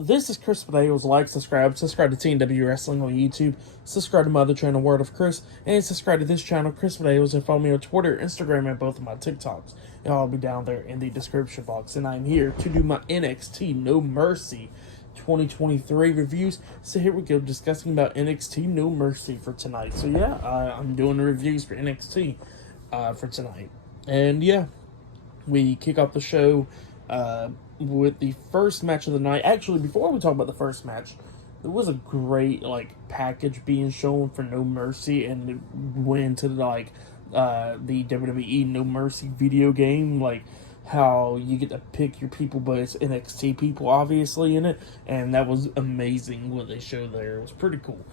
This is Chris Videos. Like, subscribe to TNW Wrestling on YouTube, subscribe to my other channel, Word of Chris, and subscribe to this channel, Chris Videos, and follow me on Twitter, Instagram, and both of my TikToks. And I'll be down there in the description box. And I'm here to do my NXT No Mercy 2023 reviews. So here we go, discussing about NXT No Mercy for tonight. So yeah, I'm doing the reviews for NXT for tonight. And yeah, we kick off the show with the first match of the night. Actually, before we talk about the first match, there was a great package being shown for No Mercy, and it went into the WWE No Mercy video game, how you get to pick your people, but it's NXT people obviously in it, and that was amazing what they showed there. It was pretty cool,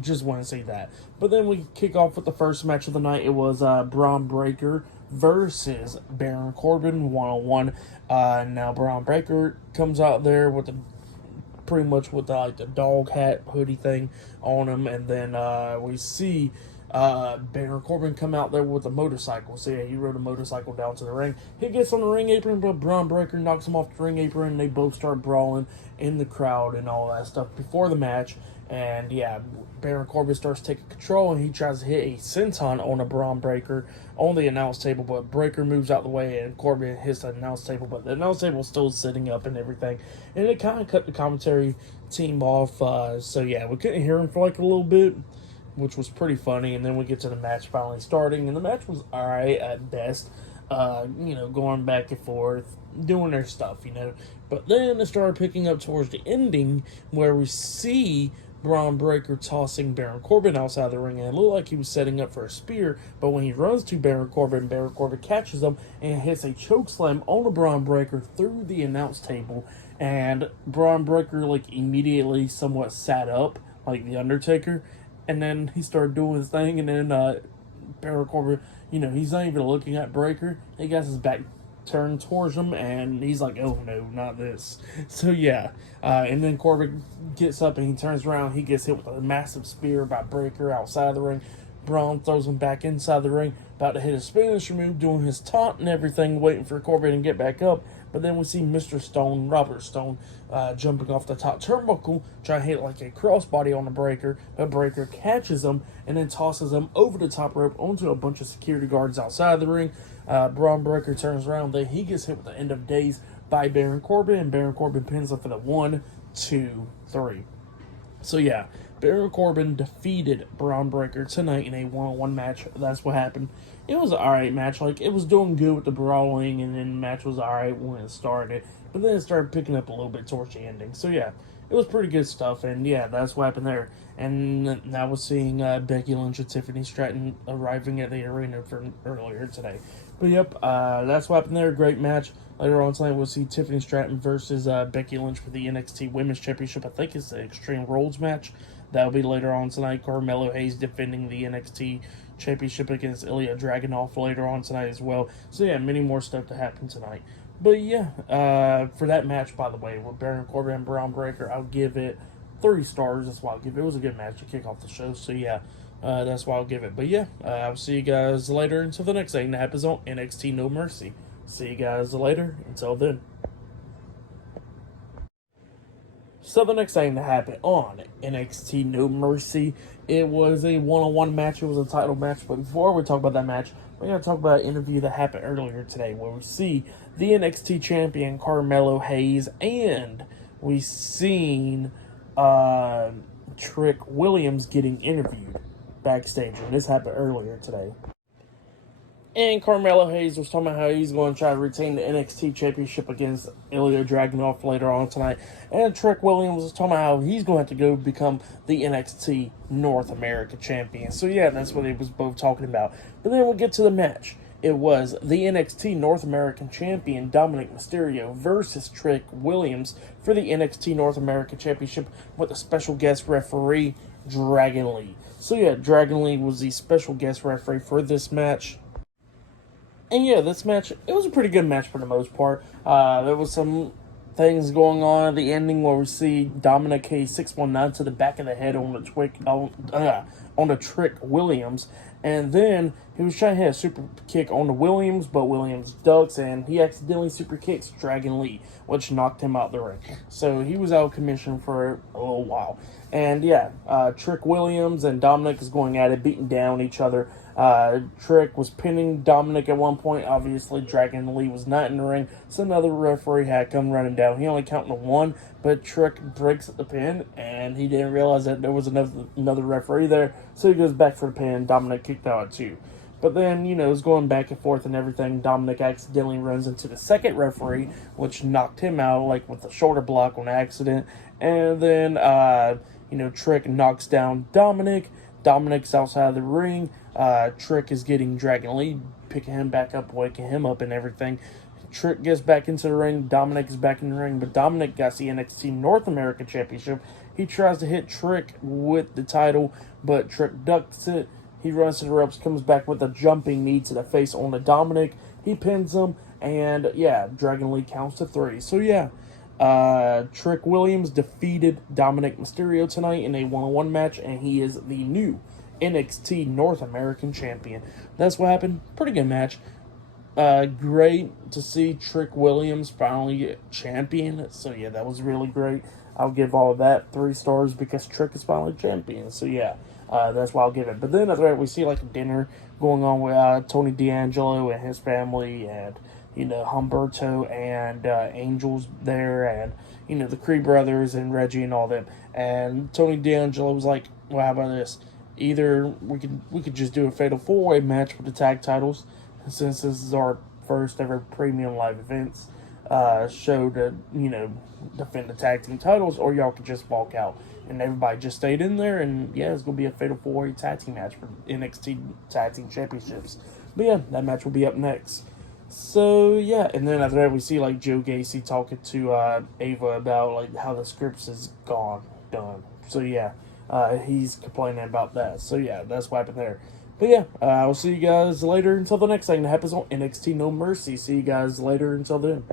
just want to say that. But then we kick off with the first match of the night. It was Braun Breaker versus Baron Corbin one-on-one. Now Braun Breaker comes out there with pretty much with the dog hat hoodie thing on him, and then we see Baron Corbin come out there with a motorcycle. So yeah, he rode a motorcycle down to the ring. He gets on the ring apron, but Braun Breaker knocks him off the ring apron, and they both start brawling in the crowd and all that stuff before the match. And yeah, Baron Corbin starts taking control, and he tries to hit a senton on a Braun Breaker on the announce table, but Breaker moves out the way, and Corbin hits the announce table, but the announce table is still sitting up and everything, and it kind of cut the commentary team off. So yeah, we couldn't hear him for a little bit, which was pretty funny. And then we get to the match finally starting, and the match was alright at best, going back and forth, doing their stuff, But then it started picking up towards the ending, where we see Braun Breaker tossing Baron Corbin outside the ring, and it looked like he was setting up for a spear, but when he runs to Baron Corbin catches him and hits a chokeslam on a Braun Breaker through the announce table, and Braun Breaker immediately somewhat sat up like the Undertaker, and then he started doing his thing, and then Baron Corbin, he's not even looking at Breaker. He got his back turned towards him, and he's like, oh no, not this. So yeah, and then Corbin gets up and he turns around. He gets hit with a massive spear by Breaker outside the ring. Braun throws him back inside the ring, about to hit his finisher move, doing his taunt and everything, waiting for Corbin to get back up. But then we see Mr. Stone, Robert Stone, jumping off the top turnbuckle, trying to hit a crossbody on the Breaker. But Breaker catches him and then tosses him over the top rope onto a bunch of security guards outside the ring. Braun Breaker turns around, then he gets hit with the end of days by Baron Corbin, and Baron Corbin pins him for the 1, 2, 3. So yeah, Baron Corbin defeated Braun Breaker tonight in a one-on-one match. That's what happened. It was an alright match. It was doing good with the brawling, and then the match was alright when it started. But then it started picking up a little bit towards the ending. So yeah, it was pretty good stuff, and yeah, that's what happened there. And now we're seeing Becky Lynch and Tiffany Stratton arriving at the arena from earlier today. But yep, that's what happened there. Great match. Later on tonight, we'll see Tiffany Stratton versus Becky Lynch for the NXT Women's Championship. I think it's the Extreme Rules match. That'll be later on tonight. Carmelo Hayes defending the NXT Championship against Ilja Dragunov later on tonight as well. So yeah, many more stuff to happen tonight. But yeah, for that match, by the way, with Baron Corbin and Braun Breaker, I'll give it 3 stars. That's why I'll give it. It was a good match to kick off the show. So yeah, that's why I'll give it. But yeah, I'll see you guys later until the next thing that happens on NXT No Mercy. See you guys later. Until then. So the next thing that happened on NXT No Mercy, it was a one-on-one match. It was a title match. But before we talk about that match, we're going to talk about an interview that happened earlier today, where we see the NXT champion Carmelo Hayes, and we seen Trick Williams getting interviewed backstage, and this happened earlier today. And Carmelo Hayes was talking about how he's going to try to retain the NXT Championship against Ilja Dragunov later on tonight. And Trick Williams was talking about how he's going to have to go become the NXT North America Champion. So yeah, that's what they was both talking about. But then we'll get to the match. It was the NXT North American Champion Dominic Mysterio versus Trick Williams for the NXT North American Championship with a special guest referee, Dragon Lee. So yeah, Dragon Lee was the special guest referee for this match. And yeah, this match, it was a pretty good match for the most part. There was some things going on at the ending where we see Dominic K619 to the back of the head on the Trick Williams. And then He was trying to hit a super kick on the Williams, but Williams ducks, and he accidentally super kicks Dragon Lee, which knocked him out the ring. So he was out of commission for a little while. And yeah, Trick Williams and Dominic is going at it, beating down each other. Trick was pinning Dominic at one point. Obviously, Dragon Lee was not in the ring, so another referee had come running down. He only counted to one, but Trick breaks the pin, and he didn't realize that there was another referee there, so he goes back for the pin. Dominic kicked out at 2. But then, it was going back and forth and everything. Dominic accidentally runs into the second referee, which knocked him out, like with a shoulder block on accident. And then, Trick knocks down Dominic. Dominic's outside of the ring. Trick is getting Dragon Lee, picking him back up, waking him up and everything. Trick gets back into the ring. Dominic is back in the ring, but Dominic got the NXT North American Championship. He tries to hit Trick with the title, but Trick ducks it. He runs to the ropes, comes back with a jumping knee to the face on the Dominic. He pins him, and yeah, Dragon Lee counts to 3. So yeah, Trick Williams defeated Dominic Mysterio tonight in a one-on-one match, and he is the new NXT North American Champion. That's what happened. Pretty good match. Great to see Trick Williams finally get champion. So yeah, that was really great. I'll give all of that 3 stars because Trick is finally champion. So yeah, that's why I'll give it. But then after that, we see like a dinner going on with Tony D'Angelo and his family, and Humberto and Angel's there, and the Creed brothers and Reggie and all them. And Tony D'Angelo was like, "Well, how about this? Either we could just do a fatal 4-way match for the tag titles, since this is our first ever premium live events show to defend the tag team titles, or y'all could just walk out." And everybody just stayed in there, and yeah, it's gonna be a fatal 4-way tag team match for NXT Tag Team Championships. But yeah, that match will be up next. So yeah, and then after that we see like Joe Gacy talking to Ava about like how the scripts is done. So yeah, he's complaining about that. So yeah, that's what happened there. But yeah, I'll see you guys later until the next thing that happens on NXT No Mercy. See you guys later until then.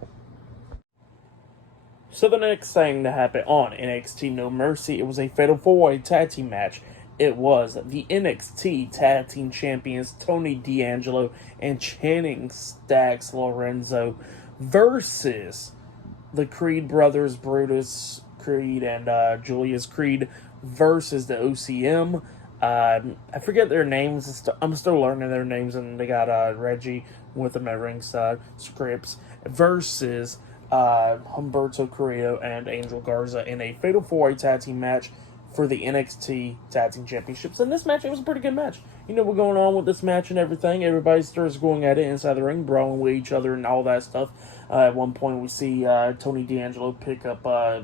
So the next thing that happened on NXT No Mercy, it was a fatal 4-way tag team match. It was the NXT Tag Team Champions Tony D'Angelo and Channing Stacks Lorenzo versus the Creed brothers, Brutus Creed and Julius Creed, versus the OCM. I forget their names. I'm still learning their names, and they got Reggie with them at ringside, Scripps, versus Humberto Carrillo and Angel Garza in a fatal 4-way tag team match for the NXT Tag Team Championships. And this match, it was a pretty good match. What's going on with this match and everything. Everybody starts going at it inside the ring, brawling with each other and all that stuff. At one point, we see Tony D'Angelo pick up, I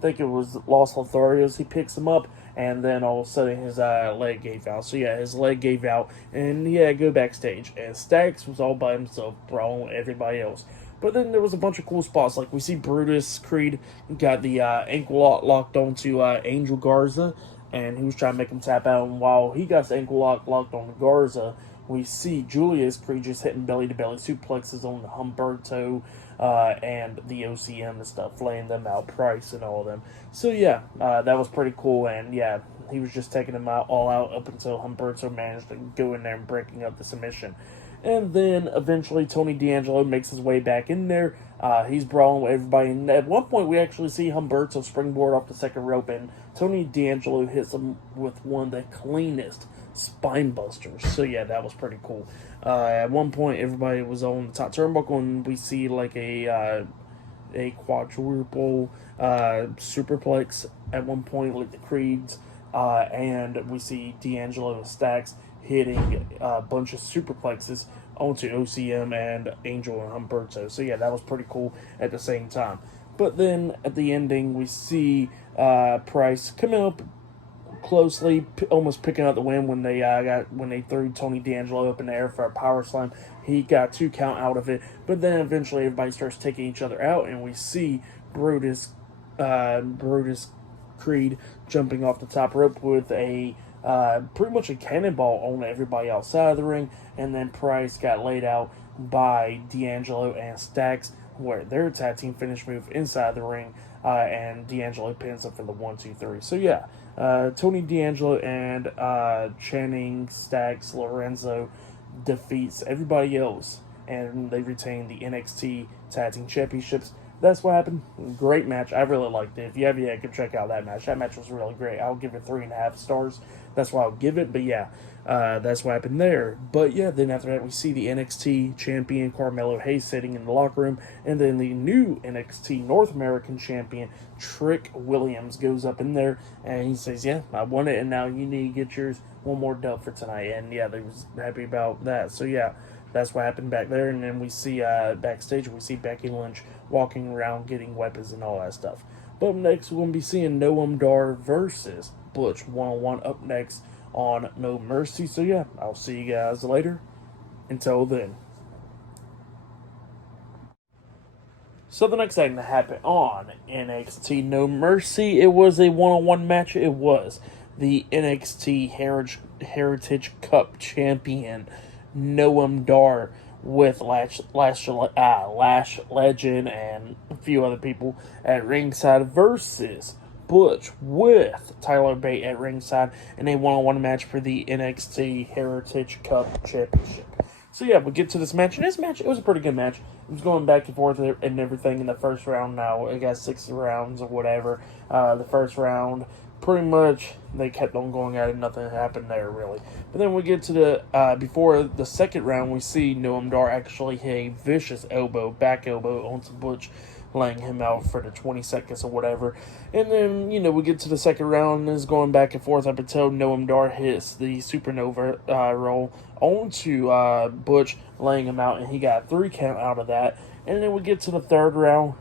think it was Los Lotharios. He picks him up, and then all of a sudden his leg gave out. So yeah, his leg gave out, and yeah, go backstage. And Stacks was all by himself, brawling with everybody else. But then there was a bunch of cool spots. Like we see Brutus Creed got the ankle locked onto Angel Garza, and he was trying to make him tap out. And while he got the ankle locked on Garza, we see Julius Creed just hitting belly-to-belly suplexes on the Humberto and the OCM and stuff, laying them out, Price and all of them. So yeah, that was pretty cool. And yeah, he was just taking them all out up until Humberto managed to go in there and breaking up the submission. And then eventually Tony D'Angelo makes his way back in there. He's brawling with everybody. And at one point we actually see Humberto springboard off the second rope, and Tony D'Angelo hits him with one of the cleanest spine busters. So yeah, that was pretty cool. At one point everybody was on the top turnbuckle, and we see like a quadruple superplex at one point with the Creeds. And we see D'Angelo and Stacks hitting a bunch of superplexes onto OCM and Angel and Humberto. So yeah, that was pretty cool at the same time. But then at the ending, we see Price coming up closely, almost picking up the win when they threw Tony D'Angelo up in the air for a power slam. He got 2 count out of it, but then eventually everybody starts taking each other out, and we see Brutus Creed jumping off the top rope with a pretty much a cannonball on everybody outside of the ring, and then Price got laid out by D'Angelo and Stacks, where their tag team finish move inside the ring, and D'Angelo pins up for the 1-2-3. So yeah, Tony D'Angelo and Channing Stacks Lorenzo defeats everybody else, and they retain the NXT Tag Team Championships. That's what happened. Great match. I really liked it. If you have yet, go check out that match. That match was really great. I'll give it 3.5 stars. That's why I'll give it. But yeah, that's what happened there. But yeah, then after that, we see the NXT champion Carmelo Hayes sitting in the locker room, and then the new NXT North American champion Trick Williams goes up in there, and he says, "Yeah, I won it, and now you need to get yours one more dub for tonight." And yeah, they was happy about that. So yeah, that's what happened back there. And then we see backstage, we see Becky Lynch walking around getting weapons and all that stuff. But up next, we're going to be seeing Noam Dar versus Butch one-on-one up next on No Mercy. So yeah, I'll see you guys later. Until then. So the next thing that happened on NXT No Mercy, it was a one-on-one match. It was the NXT Heritage Cup champion Noam Dar with Lash Legend and a few other people at ringside versus Butch with Tyler Bate at ringside in a one-on-one match for the NXT Heritage Cup Championship. So yeah, we get to this match, and this match, it was a pretty good match. It was going back and forth and everything in the first round. Now I got 6 rounds or whatever. The first round, pretty much they kept on going at it. Nothing happened there really. But then we get to the before the second round, we see Noam Dar actually hit a vicious back elbow onto Butch, laying him out for the 20 seconds or whatever. And then, we get to the second round, and it's going back and forth up until Noam Dar hits the Supernova roll onto Butch, laying him out, and he got a 3 count out of that. And then we get to the third round.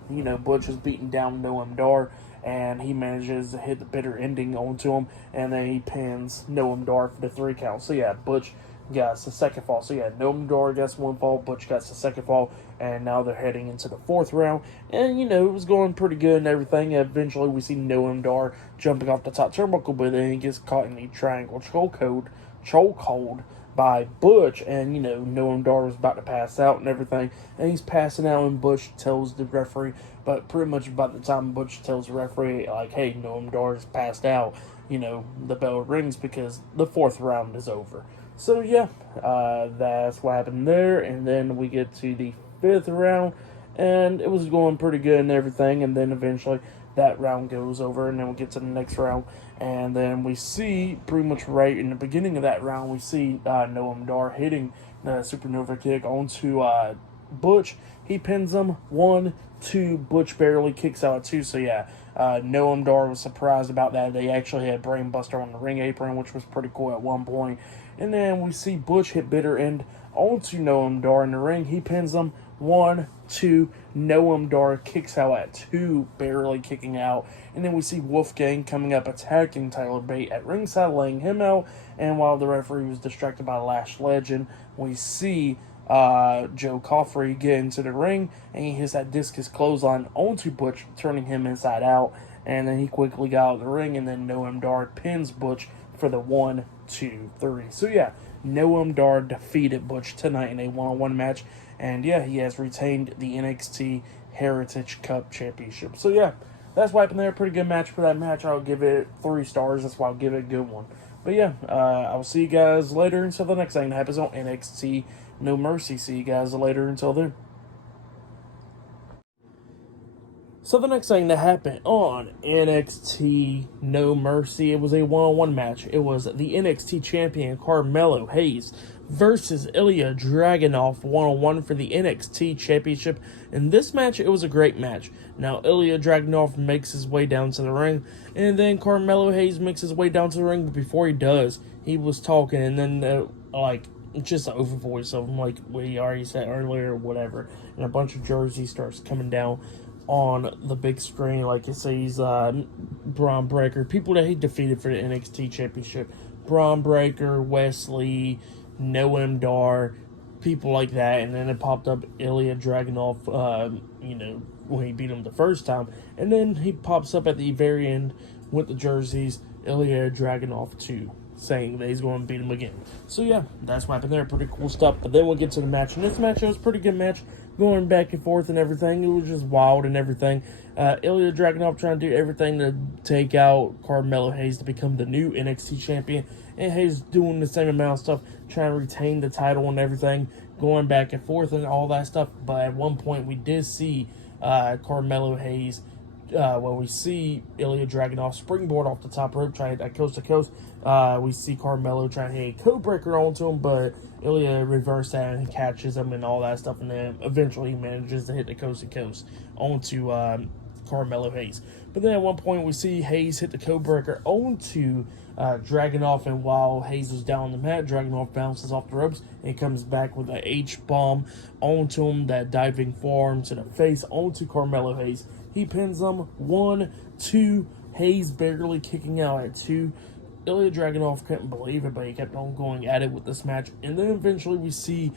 Butch is beating down Noam Dar, and he manages to hit the bitter ending onto him, and then he pins Noam Dar for the 3 count. So yeah, Butch gets the second fall. So yeah, Noam Dar gets 1 fall, Butch gets the second fall, and now they're heading into the 4th round. And it was going pretty good and everything. Eventually we see Noam Dar jumping off the top turnbuckle, but then he gets caught in the triangle chokehold by Butch, and Noam Dar was about to pass out and everything, and he's passing out, and Butch tells the referee, but pretty much by the time Butch tells the referee, like, hey, Noam Dar is passed out, the bell rings because the 4th round is over. So yeah, that's what happened there. And then we get to the 5th round, and it was going pretty good and everything, and then eventually that round goes over, and then we get to the next round, and then we see pretty much right in the beginning of that round, we see Noam Dar hitting the Supernova kick onto Butch. He pins him 1, 2, Butch barely kicks out at 2. So yeah, Noam Dar was surprised about that. They actually had Brainbuster on the ring apron, which was pretty cool at one point. And then we see Butch hit bitter end onto Noam Dar in the ring. He pins him 1, 2. Noam Dar kicks out at 2, barely kicking out. And then we see Wolfgang coming up, attacking Tyler Bate at ringside, laying him out. And while the referee was distracted by Lash Legend, we see Joe Coffrey get into the ring, and he hits that discus clothesline onto Butch, turning him inside out. And then he quickly got out of the ring, and then Noam Dar pins Butch for the 1, 2, 3. So yeah, Noam Dar defeated Butch tonight in a one-on-one match, and yeah, he has retained the NXT Heritage Cup Championship. So yeah, that's what happened there. Pretty good match for that match. I'll give it 3 stars. That's why I'll give it a good one. But yeah, I'll see you guys later until the next thing that happens on NXT No Mercy. See you guys later until then. So the next thing that happened on NXT No Mercy, it was a one-on-one match. It was the NXT champion Carmelo Hayes versus Ilja Dragunov one-on-one for the NXT championship. In this match, it was a great match. Now, Ilja Dragunov makes his way down to the ring, and then Carmelo Hayes makes his way down to the ring, but before he does, he was talking, and then, just an over voice of him, like we already said earlier, or whatever, and a bunch of jerseys starts coming down on the big screen, like it says Braun Breaker, people that he defeated for the NXT championship, Braun Breaker, Wesley, Noam Dar, people like that. And then it popped up Ilja Dragunov, when he beat him the first time, and then he pops up at the very end with the jerseys, Ilja Dragunov 2, saying that he's going to beat him again. So yeah, that's what happened there. Pretty cool stuff. But then we'll get to the match. And this match, it was a pretty good match. going back and forth and everything. It was just wild and everything. Ilja Dragunov trying to do everything to take out Carmelo Hayes to become the new NXT champion. And Hayes doing the same amount of stuff, trying to retain the title and everything, going back and forth and all that stuff. But at one point, we did see Carmelo Hayes, we see Ilja Dragunov springboard off the top rope, trying to coast to coast. We see Carmelo trying to hit a code breaker onto him, but Ilja reverses that and catches him and all that stuff. And then eventually he manages to hit the coast to coast onto Carmelo Hayes. But then at one point, we see Hayes hit the code breaker onto Dragunov, and while Hayes was down on the mat, Dragunov bounces off the ropes and comes back with an H-bomb onto him, that diving forearm to the face onto Carmelo Hayes. He pins him 1, 2, Hayes barely kicking out at 2. Ilja Dragunov couldn't believe it, but he kept on going at it with this match. And then eventually we see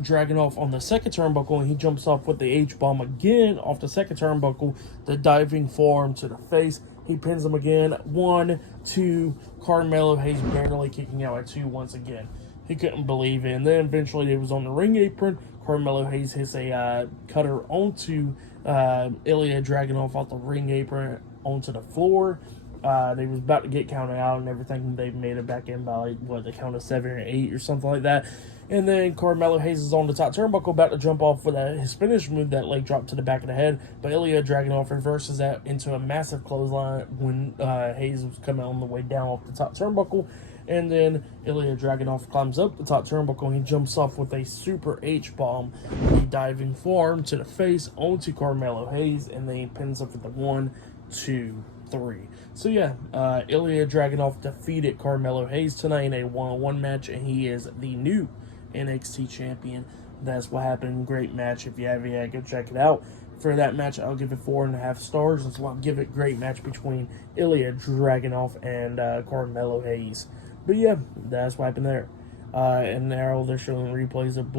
Dragunov on the second turnbuckle, and he jumps off with the H-bomb again off the second turnbuckle, the diving forearm to the face. He pins him again, 1, 2, Carmelo Hayes barely kicking out at 2 once again. He couldn't believe it. And then eventually it was on the ring apron. Carmelo Hayes hits a cutter onto Ilja Dragunov off the ring apron onto the floor. They was about to get counted out and everything. They made it back in by, the count of 7 or 8 or something like that. And then Carmelo Hayes is on the top turnbuckle, about to jump off with his finish move, that leg drop to the back of the head. But Ilja Dragunov reverses that into a massive clothesline when Hayes was coming on the way down off the top turnbuckle. And then Ilja Dragunov climbs up the top turnbuckle, and he jumps off with a super H-bomb, a diving forearm to the face onto Carmelo Hayes, and then he pins up with the 1, 2, 3. So yeah, Ilja Dragunov defeated Carmelo Hayes tonight in a one-on-one match, and he is the new NXT champion. That's what happened. Great match. If you haven't yet, go check it out. For that match, I'll give it 4.5 stars. And so I'll give it great match between Ilja Dragunov and Carmelo Hayes. But yeah, that's what happened there. And now they're showing replays of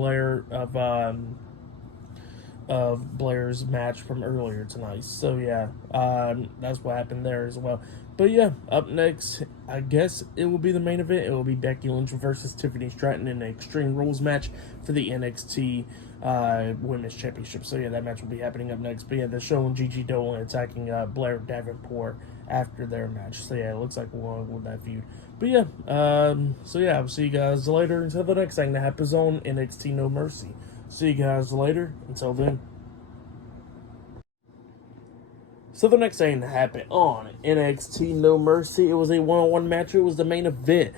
Blair's match from earlier tonight. So yeah, that's what happened there as well. But yeah, up next, I guess it will be the main event. It will be Becky Lynch versus Tiffany Stratton in an Extreme Rules match for the NXT Women's Championship. So yeah, that match will be happening up next. But yeah, they're showing Gigi Dolan attacking Blair Davenport after their match. So yeah, it looks like we're on with that feud. But yeah, so yeah, I'll see you guys later until the next thing that happens on NXT No Mercy. See you guys later. Until then. So the next thing that happened on NXT No Mercy, it was a one-on-one match. It was the main event.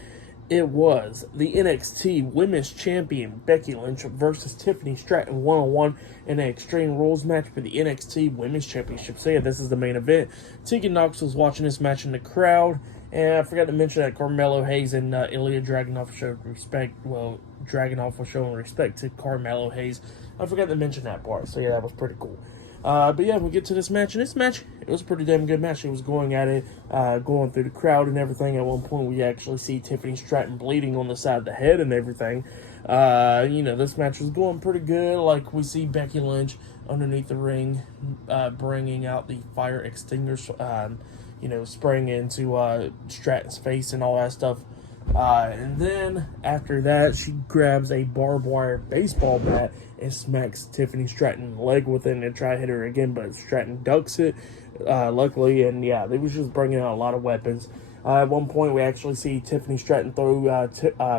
It was the NXT Women's Champion Becky Lynch versus Tiffany Stratton one-on-one in an Extreme Rules match for the NXT Women's Championship. So yeah, this is the main event. Tegan Knox was watching this match in the crowd, and I forgot to mention that Carmelo Hayes and Ilja Dragunov showed respect. Well, Dragunov was showing respect to Carmelo Hayes. I forgot to mention that part. So yeah, that was pretty cool. But yeah, we get to this match, and this match, it was a pretty damn good match. It was going at it, going through the crowd and everything. At one point, we actually see Tiffany Stratton bleeding on the side of the head and everything. This match was going pretty good. Like, we see Becky Lynch underneath the ring, bringing out the fire extinguisher, spraying into Stratton's face and all that stuff. And then after that, she grabs a barbed wire baseball bat and smacks Tiffany Stratton in the leg with it and try to hit her again, but Stratton ducks it, luckily, and yeah, they was just bringing out a lot of weapons. At one point, we actually see Tiffany Stratton throw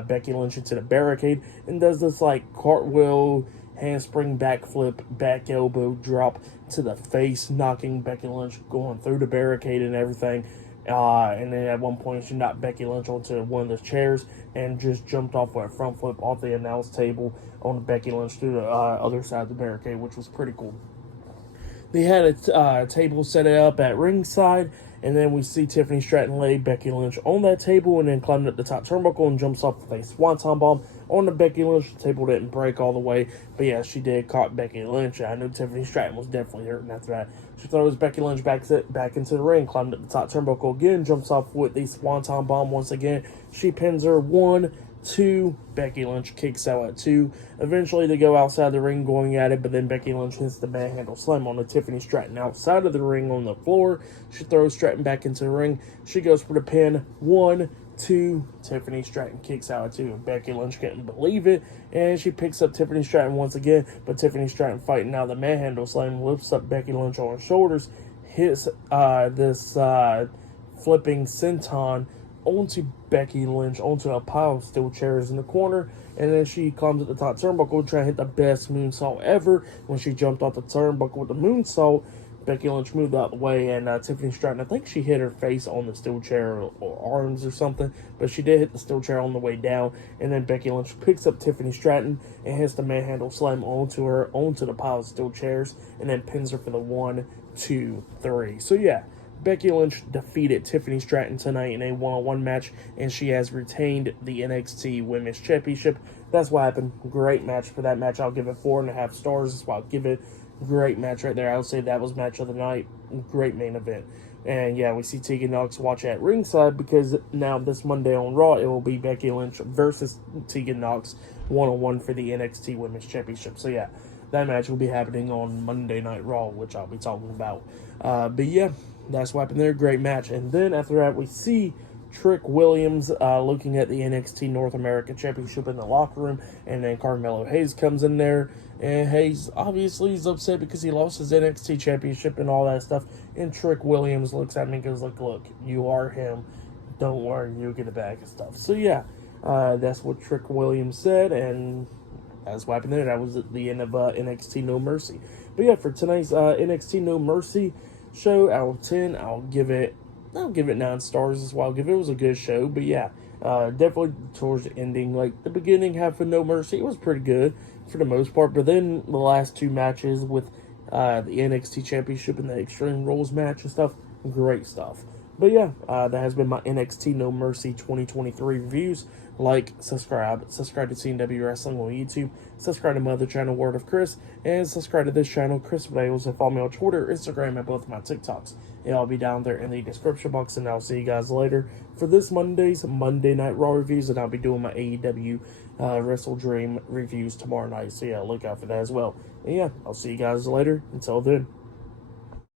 Becky Lynch into the barricade and does this, cartwheel, handspring, backflip, back elbow drop to the face, knocking Becky Lynch, going through the barricade and everything. And then at one point, she knocked Becky Lynch onto one of the chairs and just jumped off with a front flip off the announce table on Becky Lynch to the other side of the barricade, which was pretty cool. They had a table set up at ringside, and then we see Tiffany Stratton lay Becky Lynch on that table and then climbed up the top turnbuckle and jumps off with a swanton bomb on the Becky Lynch. The table didn't break all the way, but yeah, she did caught Becky Lynch. I knew Tiffany Stratton was definitely hurting after that. She throws Becky Lynch back into the ring, climbed up the top turnbuckle again, jumps off with the swanton bomb once again. She pins her 1, 2. Becky Lynch kicks out at 2. Eventually, they go outside the ring going at it, but then Becky Lynch hits the manhandle slam on the Tiffany Stratton outside of the ring on the floor. She throws Stratton back into the ring. She goes for the pin. 1, 2. Tiffany Stratton kicks out at 2, and Becky Lynch couldn't believe it, and she picks up Tiffany Stratton once again, but Tiffany Stratton fighting out the manhandle slam, lifts up Becky Lynch on her shoulders, hits this flipping senton onto Becky Lynch, onto a pile of steel chairs in the corner, and then she climbs at the top turnbuckle, trying to hit the best moonsault ever. When she jumped off the turnbuckle with the moonsault, Becky Lynch moved out of the way, and Tiffany Stratton, I think she hit her face on the steel chair or arms or something, but she did hit the steel chair on the way down, and then Becky Lynch picks up Tiffany Stratton and hits the manhandle slam onto her, onto the pile of steel chairs, and then pins her for the 1, 2, 3. So yeah, Becky Lynch defeated Tiffany Stratton tonight in a one-on-one match, and she has retained the NXT Women's Championship. That's what happened. Great match. For that match, I'll give it 4.5 stars. That's why I'll give it. Great match right there. I would say that was match of the night. Great main event. And yeah, we see Tegan Nox watch at ringside, because now this Monday on Raw, it will be Becky Lynch versus Tegan Nox one-on-one for the NXT Women's Championship. So yeah, that match will be happening on Monday Night Raw, which I'll be talking about. But yeah, that's what happened there. Great match. And then after that, we see Trick Williams looking at the NXT North America Championship in the locker room, and then Carmelo Hayes comes in there, and Hayes obviously is upset because he lost his NXT Championship and all that stuff, and Trick Williams looks at me and goes like, look, you are him, don't worry, you'll get it back and stuff. So yeah, that's what Trick Williams said, and that's what happened there. That was at the end of NXT No Mercy. But yeah, for tonight's NXT No Mercy show, out of 10, I'll give it 9 stars as well. It was a good show, but yeah, definitely towards the ending, like the beginning half of No Mercy, it was pretty good for the most part, but then the last 2 matches with the NXT Championship and the Extreme Rules match and stuff, great stuff. But yeah, that has been my NXT No Mercy 2023 reviews. Like, subscribe to TNW Wrestling on YouTube, subscribe to my other channel, Word of Chris, and subscribe to this channel, Chris Videos, and follow me on Twitter, Instagram, and both of my TikToks. It'll all be down there in the description box, and I'll see you guys later for this Monday's Monday Night Raw reviews, and I'll be doing my AEW Wrestle Dream reviews tomorrow night, so yeah, look out for that as well. And yeah, I'll see you guys later. Until then.